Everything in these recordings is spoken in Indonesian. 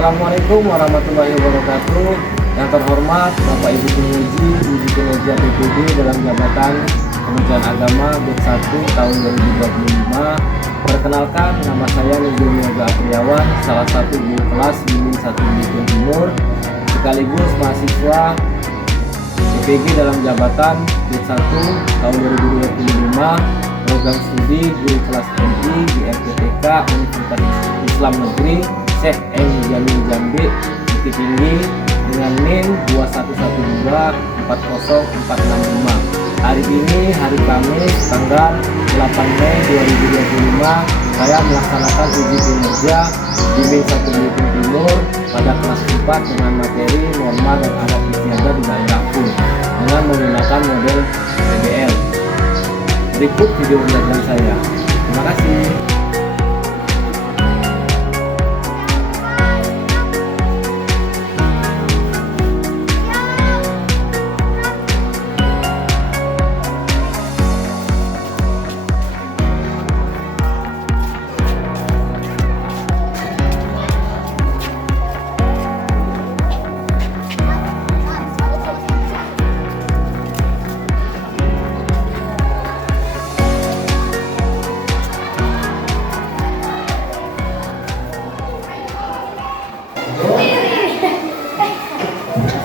Assalamualaikum warahmatullahi wabarakatuh. Yang terhormat Bapak Ibu Penguji Uji Kinerja PPG dalam jabatan Kementerian Agama BED 1 tahun 2025. Perkenalkan, nama saya Nujul Yoga Apriawan, salah satu guru kelas Bimbing 1 Belitung Timur, sekaligus mahasiswa PPG dalam jabatan BED 1 tahun 2025, program studi guru kelas MI di MPTK Universitas Islam Negeri Syekh M. Jamil Jambi, Bukit Tinggi, dengan NIM 21124045. Hari ini, hari Kamis, tanggal 8 Mei 2025, saya melaksanakan uji kinerja Bimbing 1 Belitung Timur pada kelas 4 dengan materi norma dan adat istiadat di daerah pun dengan menggunakan model PBL. Berikut video pembelajaran saya. Terima kasih.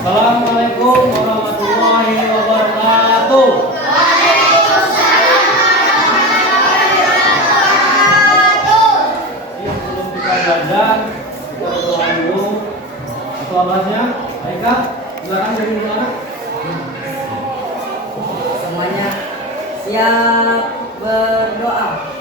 Assalamualaikum warahmatullahi wabarakatuh. Waalaikumsalam warahmatullahi wabarakatuh. Sebelum kita belajar, kita berdoa dulu. Soalannya, Aika, silakan dari mana? Semuanya siap berdoa.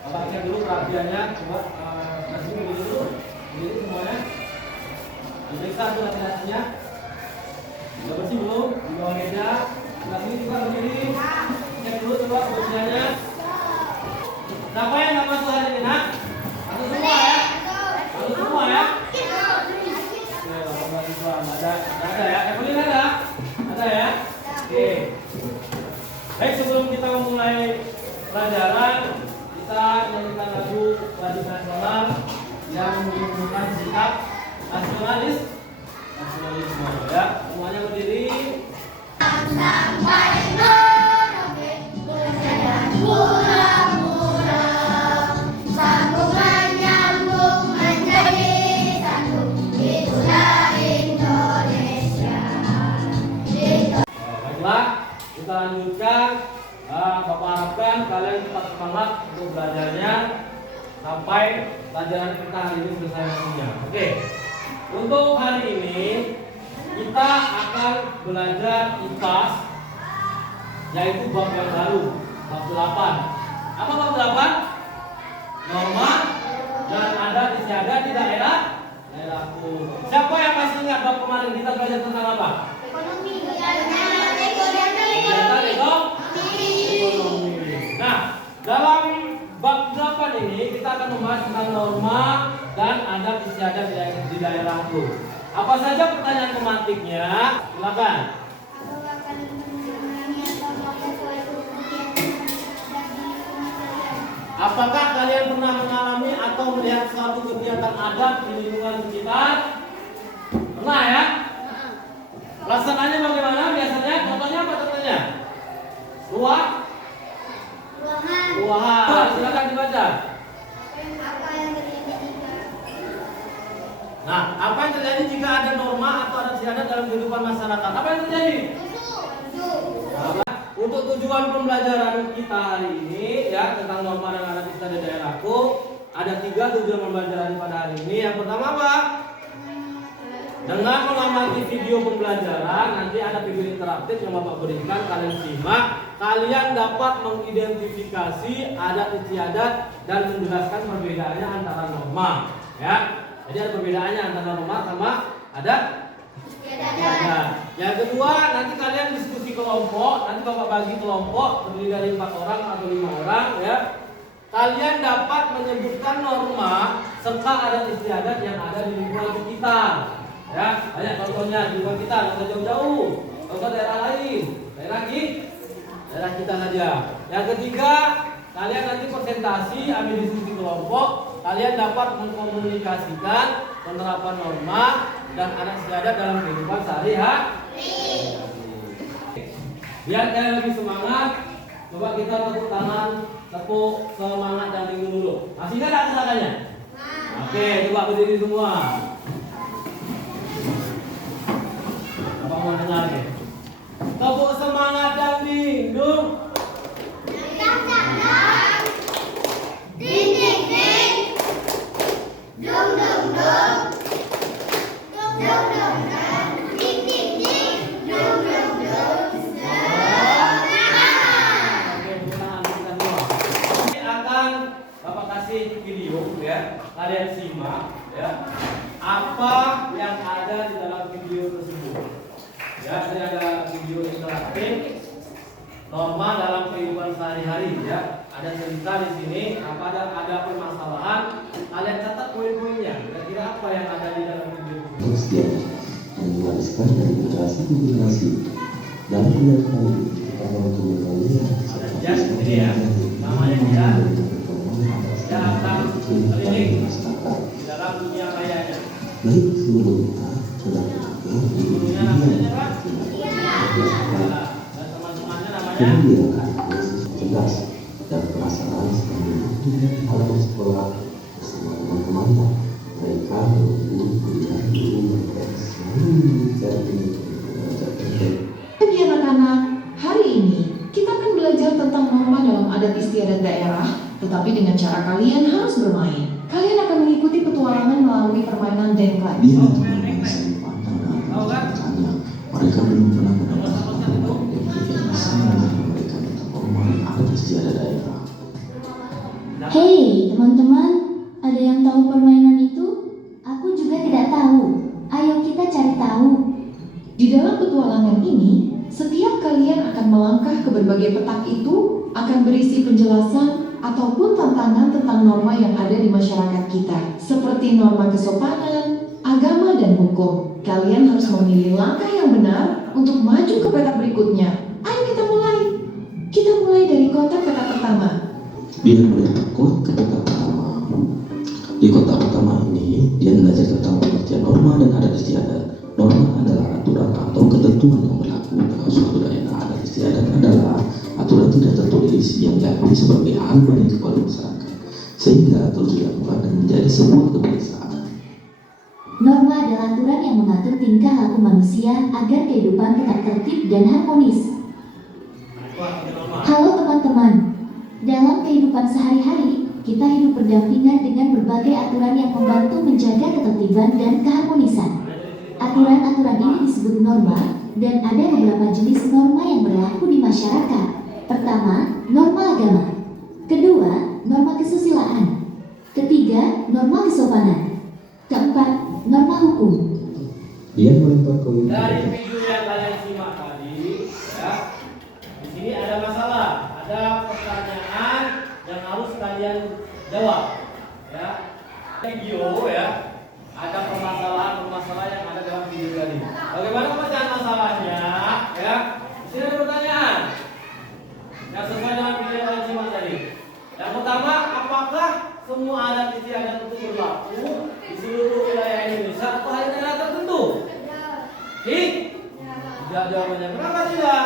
Abangnya dulu perhatiannya, coba kasih dulu, berdiri semuanya. Diperiksa tuh laki-lakinya. Sudah bersih belum? Di bawah meja. Lagi juga berdiri. Cek dulu coba kebersihannya. Siapa yang nggak masuk hari ini, nak? Masuk semua ya? Masuk semua ya? Oke, 18 siswa. Ada ya? Evelyn ada? Ada ya? Oke. Baik, sebelum kita memulai pelajaran, kita nyanyikan lagu wajib nasional yang menunjukkan sikap nasionalisme ya. Semuanya berdiri. Sampai Merauke, berjalan murah-murah, sambung menyambung menjadi satu, itulah Indonesia. Baiklah, kita lanjutkan. Bapak harapkan kalian tetap semangat untuk belajarnya sampai pelajaran kita hari ini selesai nantinya. Oke. Untuk hari ini kita akan belajar IPAS, yaitu bab yang baru, bab 8. Apa bab 8? Norma dan adat istiadat di daerahku. Siapa yang masih ingat bab kemarin kita belajar tentang apa? Ekonomi. Nah, dalam bab 8 ini kita akan membahas tentang norma dan adat istiadat di daerahku. Apa saja pertanyaan tematiknya? Silakan. Apakah kalian pernah mengalami atau melihat suatu kegiatan adat di lingkungan sekitar? Pernah ya? Pelaksananya bagaimana biasanya? Contohnya apa contohnya? Ruangan. Silakan dibaca. Nah, apa yang terjadi jika ada norma atau adat istiadat dalam kehidupan masyarakat? Apa yang terjadi? untuk tujuan pembelajaran kita hari ini ya tentang norma dan adat istiadat daerahku, ada 3 tujuan pembelajaran pada hari ini. Yang pertama apa? Dengan mengamati video pembelajaran, nanti ada video interaktif yang Bapak berikan, kalian simak. Kalian dapat mengidentifikasi adat istiadat dan menjelaskan perbedaannya antara norma. Ya, jadi ada perbedaannya antara norma sama adat istiadat. Yang kedua, nanti kalian diskusi kelompok. Nanti Bapak bagi kelompok terdiri dari 4 orang atau 5 orang. Ya, kalian dapat menyebutkan norma serta adat istiadat yang ada di lingkungan sekitar. Ya, banyak contohnya di lingkungan kita, nggak jauh-jauh. Contoh daerah lain, daerah kita saja. Yang ketiga, kalian nanti presentasi, ambil diskusi kelompok. Kalian dapat mengkomunikasikan penerapan norma dan adat istiadat dalam kehidupan sehari-hari. Biar kalian lebih semangat, coba kita tepuk tangan, tepuk semangat dan rindu dulu. Masih ada kata-katanya? Oke, coba berdiri semua. Apa mau dengar nih? Tepuk semangat dan rindu. Ding ding ding, dum dum dum, dum dum dum, ding ding ding, dum dum dum. Oke, kita semua. Ini akan Bapak kasih video ya. Kalian simak ya. Apa yang ada di dalam video tersebut. Ya, ini ada video interaktif norma dalam kehidupan sehari-hari ya. Ada cerita di sini, ada permasalahan, kalian catat poin-poinnya. Kira-kira apa yang ada di dalam video tersebut. Setiap yang diwariskan dari generasi ke generasi. Dalam pendidikan ini kita memiliki Ya, ini ya. Namanya dia akan keliling di dalam dunia mayanya. baik seluruh kita sudah di Dunia namanya apa? Dan teman-temannya namanya kemudian cerdas dan perasaan sekali di halaman sekolah bersama teman-temannya. Mereka menunggu kuliah dulu mereka selalu mencari Bagi anak-anak, hari ini kita akan belajar tentang norma dalam adat istiadat daerah, tetapi dengan cara kalian harus bermain. Kalian akan mengikuti petualangan melalui permainan dengklek. Dia teman-teman sering pandang dan pertanyaannya. Mereka belum pernah mendengar dan informasi mengenai mereka tentang norma dan adat istiadat daerah. Hei teman-teman, ada yang tahu permainan itu? Aku juga tidak tahu. Ayo kita cari tahu. Di dalam petualangan ini, setiap kalian akan melangkah ke berbagai petak itu akan berisi penjelasan ataupun tantangan tentang norma yang ada di masyarakat kita, seperti norma kesopanan, agama, dan hukum. Kalian harus memilih langkah yang benar untuk maju ke petak berikutnya. Ayo kita mulai. Kita mulai dari kotak petak pertama. Dia melihat ke kota pertama. Di kota pertama ini, dia belajar tentang pengertian norma dan adat istiadat. Norma adalah aturan atau ketentuan yang berlaku dalam suatu daerah. Adat istiadat adalah aturan tidak tertulis yang diakui sebagai hal baik oleh masyarakat, sehingga terus dilakukan dan menjadi sebuah kebiasaan. Norma adalah aturan yang mengatur tingkah laku manusia agar kehidupan tetap tertib dan harmonis. Halo teman-teman, dalam kehidupan sehari-hari, kita hidup berdampingan dengan berbagai aturan yang membantu menjaga ketertiban dan keharmonisan. Aturan-aturan ini disebut norma, dan ada beberapa jenis norma yang berlaku di masyarakat. Pertama, norma agama. Kedua, norma kesusilaan. Ketiga, norma kesopanan. Keempat, norma hukum. Dia melempar koin dari video yang kalian simak tadi ya. Di sini ada masalah, ada pertanyaan yang harus kalian jawab ya. Video ya. Ada permasalahan yang ada dalam video tadi. Bagaimana pemecahan masalahnya? Ya, di sini ada pertanyaan yang sesuai dengan video yang kalian simak tadi. Yang pertama, apakah semua adat istiadat itu berlaku di seluruh wilayah Indonesia atau hanya daerah tertentu? Tidak jawabannya. Kenapa tidak?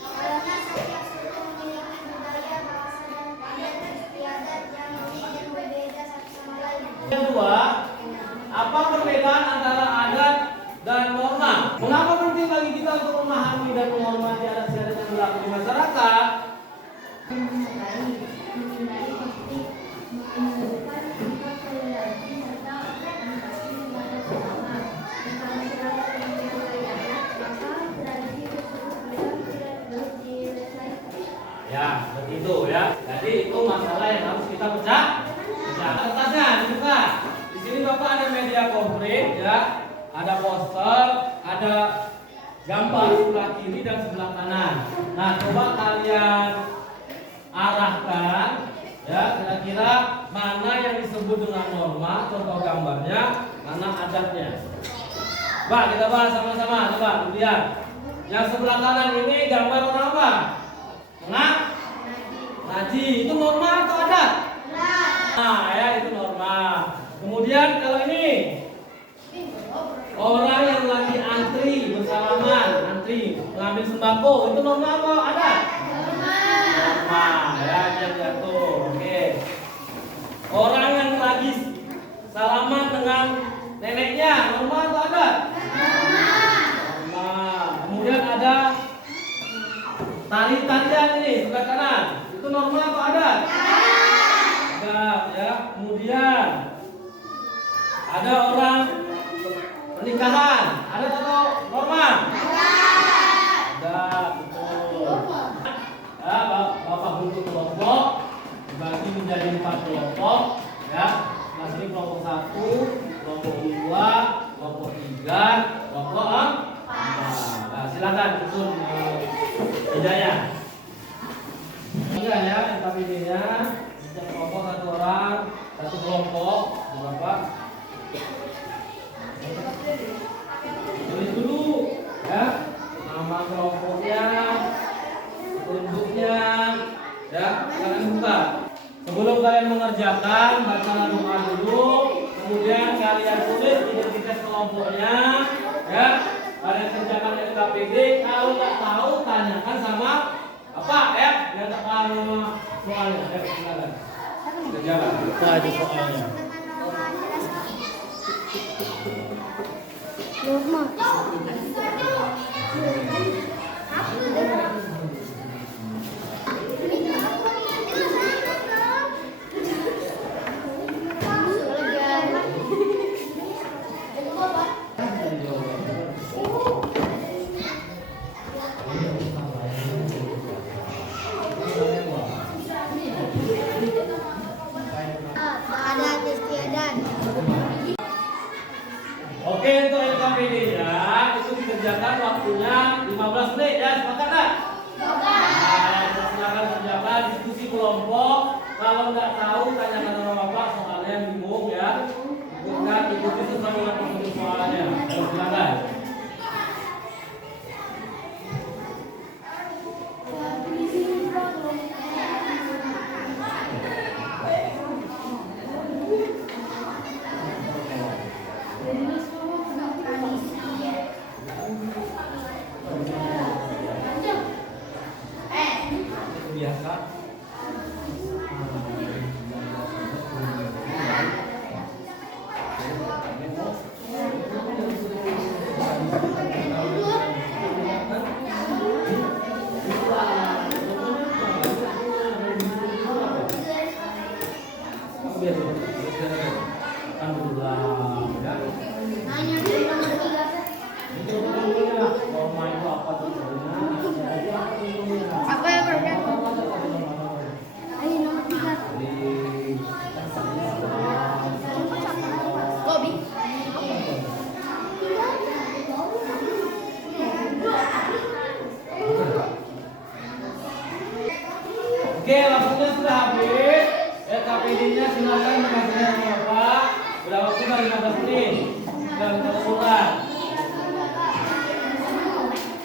Karena setiap suku memiliki budaya, bahasa, dan adat istiadat yang unik dan berbeda satu sama lain. Yang kedua, apa perbedaan antara adat dan norma? Mengapa penting bagi kita untuk memahami dan menghormati adat istiadat yang berlaku di masyarakat. Ya, seperti itu ya. Jadi itu masalah yang harus kita pecah. Atasnya dibuka. Di sini Bapak ada media konkret ya, ada poster, ada gambar sebelah kiri dan sebelah kanan. Nah, coba kalian arahkan ya, kira-kira mana yang disebut dengan norma, contoh gambarnya, mana adatnya. Pak, kita bahas sama-sama. Coba lihat. Yang sebelah kanan ini gambar orang apa? Ngaji. Itu norma atau adat? Nah, ya itu norma. Kemudian kalau ini orang yang lagi antri bersalaman, antri mengambil sembako, itu norma atau adat? Norma. Ya, yang jatuh. Oke. Orang yang lagi salaman dengan neneknya, norma atau adat? Norma. Kemudian ada tarian ini sebelah kanan, itu norma atau adat? Adat ya. Kemudian ada orang pernikahan, adat atau norma? Adat. Betul. Ya, Bapak bentuk kelompok dibagi menjadi 4 kelompok ya. Nah, ini kelompok 1, kelompok 2, kelompok 3, kelompok 4. Nah, silakan susun bedanya. Enggak ya, NKPD-nya setiap kelompok 1 orang, 1 kelompok, berapa? Tulis dulu ya, nama kelompoknya, bentuknya, ya, kalian buka. Sebelum kalian mengerjakan, baca doa dulu, kemudian kalian tulis identitas kelompoknya, ya. Kalian kerjakan NKPD, kalau nggak tahu tanyakan sama apa ya, yang tak paham soalnya. Ya, silakan. Kerjakan. Kita aja soalnya. Oke, untuk NKPD-nya itu dikerjakan waktunya 15 menit ya, sepakat tak? Nah, silakan kerjakan diskusi kelompok. Kalau nggak tahu tanyakan orang bapak, soalnya bingung ya. Bukan ikuti sesuai dengan prosedur soalnya. Silakan. Biasa. Apa ya berarti? Ayo nomor 3. Kobi. Oke, waktunya sudah habis. KPD-nya silakan dikasihkan ke Bapak. Sudah waktu 15 menit. Sudah kita ulang.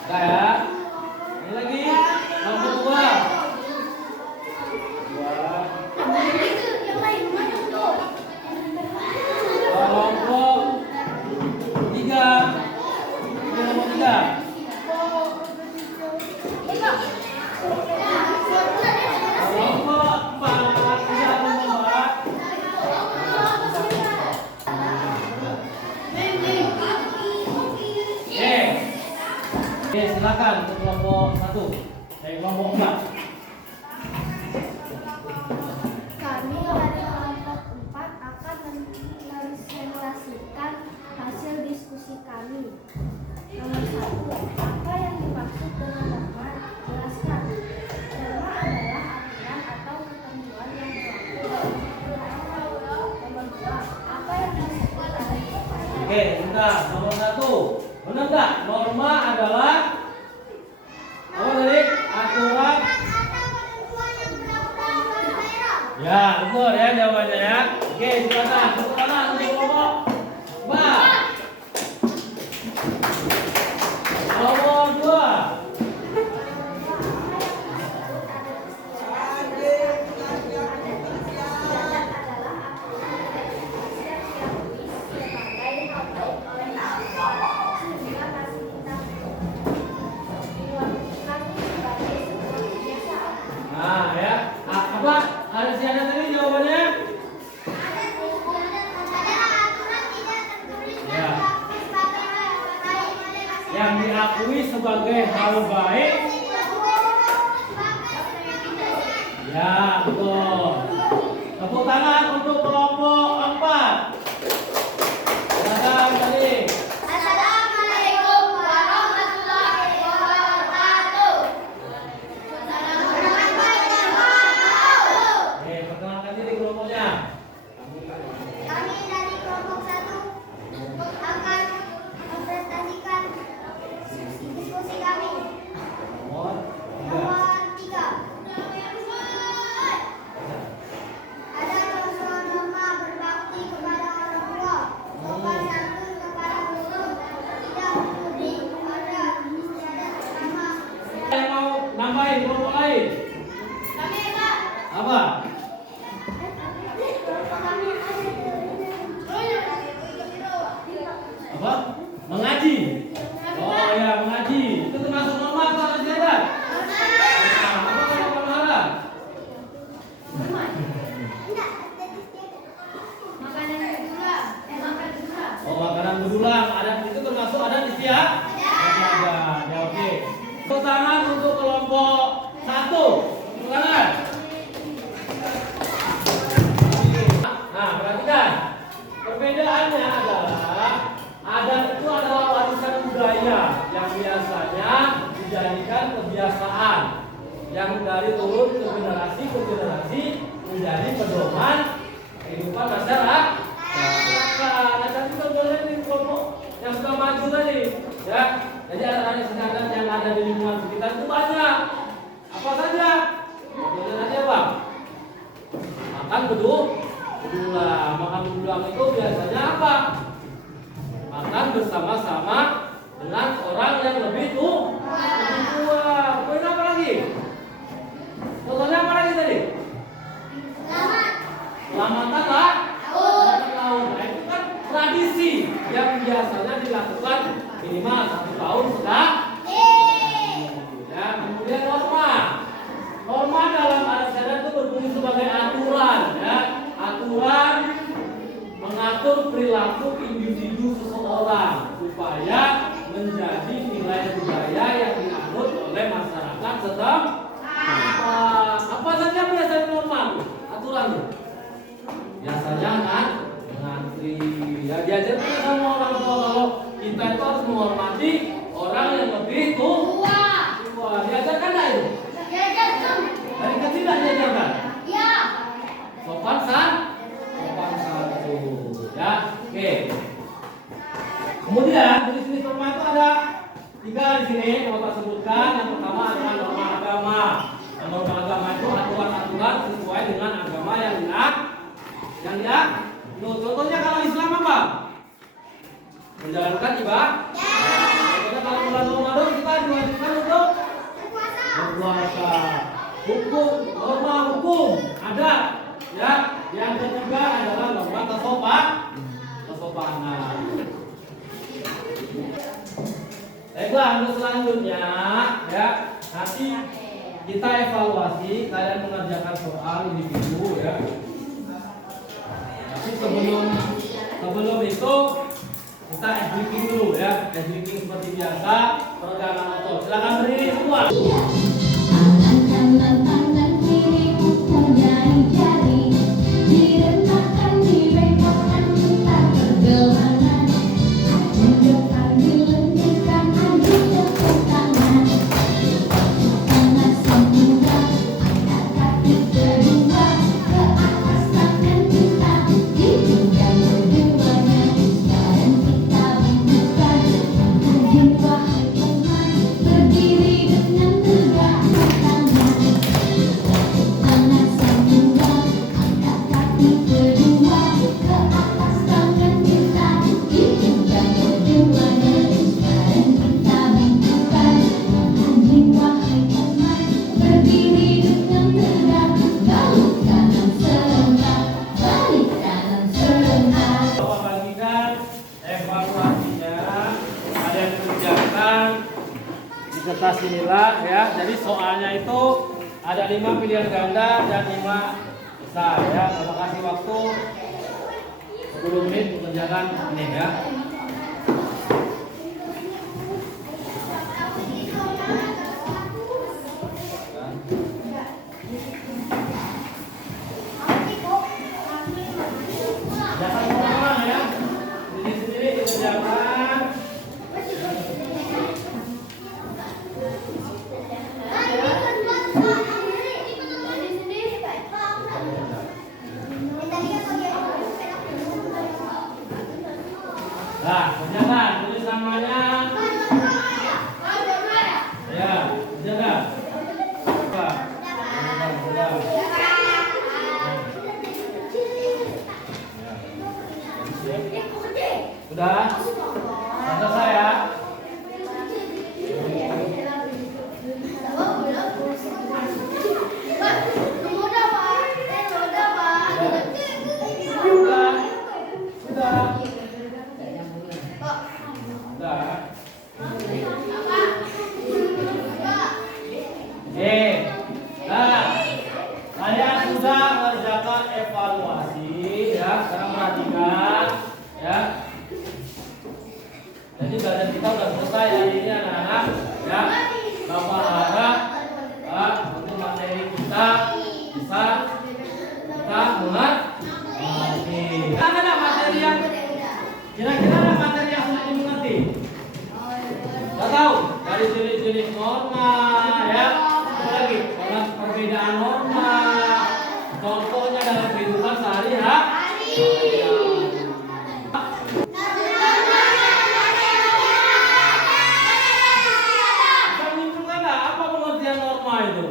Nah ya. Ini lagi nomor 2. Kelompok 3. Ini nomor 3. Kelompok 4. Ini nomor 4. Oke. Oke, silakan untuk kelompok 1. Kelompok 4. Kami dari kelompok 4 akan mensimulasikan hasil diskusi kami. Nomor 1. Apa yang dimaksud dengan norma? Jelaskan. Norma adalah aturan atau ketentuan yang berlaku. Nomor 2. Apa yang disebut Oke, bentar. Nomor 1. Benar nggak? Norma adalah apa tadi? Aturan. Ya, betul ya jawabannya ya. Oke, silakan. Tepuk tangan untuk kelompok 4. Nomor 2. Nah, ya. Apa? Ada si ada tadi jawabannya? Ya. Yang diakui sebagai hal baik. Ya, betul. Tepuk tangan untuk kelompok 4. Silakan tadi. Assalamualaikum warahmatullahi wabarakatuh. Oke, perkenalkan diri kelompoknya. Kami dari kelompok 1 akan mempresentasikan diskusi kami. Nomor 3. Nomor 3. Ada klausul norma berbakti kepada orang tua, sopan santun kepada guru, tidak menyudi, ada istiadat bersama. Yang mau nambahin kelompok lain? Kami Pak. Apa? Kelompok kami Apa? Mengaji. Oh ya, mengaji. Itu termasuk norma atau istiadat? Nah, apa kata Pak Mahara? Makanan berulang, makan berulang. Oh, makanan berulang. Ada itu termasuk adat istiadat? Istiadat. Ya, oke. Tepuk tangan untuk kelompok 1. Tepuk tangan. Nah, perhatikan. Perbedaannya adalah adat itu adalah warisan budaya yang biasanya dijadikan kebiasaan yang dari turun ke generasi menjadi pedoman kehidupan masyarakat. Nah, tapi kemudian di kelompok yang sudah maju tadi, ya. Jadi adat yang ada di lingkungan sekitar itu banyak. Apa saja? Contohnya aja, Bang. Makan bedulang. Makan bedulang itu biasanya apa? Makan bersama-sama dengan orang yang lebih tua. Kemudian apa lagi? Contohnya apa lagi tadi? Selamatan lah. Tahun. Nah, itu kan tradisi yang biasanya dilakukan minimal 1 tahun sudah. Ya, kemudian norma. Norma dalam adat istiadat itu berfungsi sebagai aturan, ya. Aturan mengatur perilaku individu seseorang supaya menjadi nilai budaya yang dianut oleh masyarakat setempat. Apa saja biasanya norma tuh? Aturan tuh? Biasanya kan ngantri, ya diajarkan sama orang tua kalau kita itu harus menghormati orang yang lebih tua. Diajarkan nggak itu? Dari kecil nggak diajarkan? Sopan santun, ya. Oke. Kemudian jenis-jenis norma itu ada 3 di sini yang Bapak sebutkan. Yang pertama adalah norma agama. Norma agama itu aturan-aturan sesuai dengan agama yang contohnya kalau Islam apa? Menjalankan ibadah. Contohnya kalau bulan Ramadan kita diwajibkan untuk berpuasa. Hukum, norma hukum ada, ya. Yang ketiga adalah norma kesopanan. Baiklah, untuk selanjutnya, ya, nanti kita evaluasi kalian mengerjakan soal individu, ya. Tapi sebelum itu Kita ice drinking dulu ya, ice drinking seperti biasa, peregangan otot. Silakan berdiri semua. Tangan kanan tangan kiri putar jari, direntangkan diremukkan kita pergelangan. Aju depan dilendirkan, aju tepuk tangan. Tangan semula, angkat kaki kedua ke atas, tangan kita dipinggang keduanya. Sekarang kita bukan mungkin wahai teman, berdiri dengan tegak tangan. Tangan semula, angkat kaki kedua ke atas, tangan kita dipinggang keduanya. Sekarang kita bukan mungkin wahai teman, berdiri dengan tegak, balik kanan serentak, balik kanan serentak. Bapak bagikan evaluasinya, ada yang kerjakan di kertas inilah ya. Jadi soalnya itu ada 5 pilihan ganda dan 5 besar ya. Bapak kasih waktu 10 menit untuk kerjakan ini ya. Jangan kemana-mana ya. Sendiri-sendiri dikerjakan. Nah, kerjakan tulis namanya. Ya, kerjakan. Coba. Sudah? Selesai ya? Sudah. Sudah. Sudah. Oke. Nah, kalian sudah mengerjakan evaluasi ya. Sekarang perhatikan ya. Jadi belajar kita sudah selesai hari ini anak-anak ya. Bapak harap untuk materi kita bisa kita mengerti. Ada materi yang kira-kira ada materi yang sudah dimengerti? Nggak tahu dari jenis-jenis norma ya. Apa lagi? Perbedaan norma. Contohnya dalam kehidupan sehari-hari.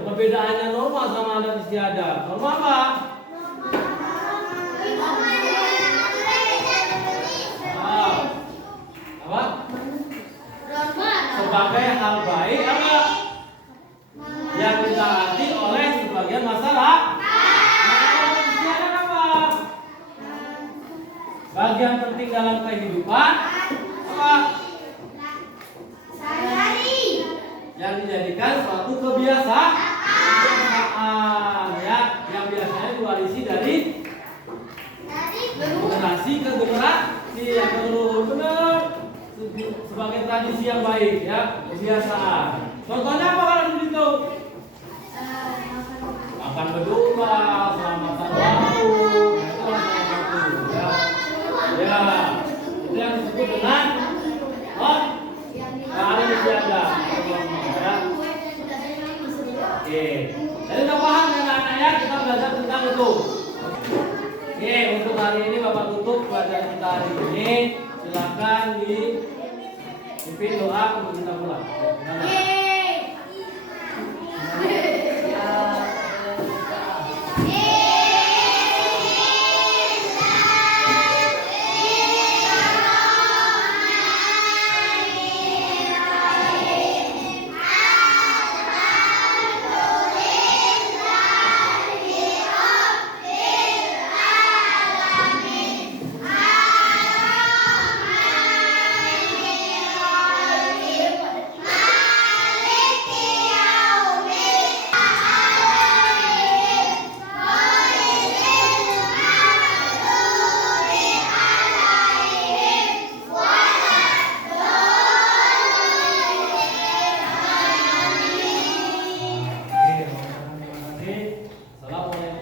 Perbedaannya norma sama adat istiadat. Norma apa? Apa? Sebagai hal baik apa? Yang ditaati oleh sebagian masyarakat. Istiadat apa? Bagian penting dalam kehidupan apa? Yang dijadikan suatu kebiasaan ya, yang biasanya diwarisi dari generasi ke generasi yang menurun benar sebagai tradisi yang baik ya, kebiasaan. Contohnya apa kalau di situ? Makan berdua, selamatan waktu, ya, itu yang disebut dengan ada istiadat. Oke, jadi udah paham ya anak-anak ya, kita belajar tentang itu. Oke, untuk hari ini Bapak tutup pelajaran kita hari ini. Silakan dipimpin doa untuk kita pulang. kasih. Assalamualaikum.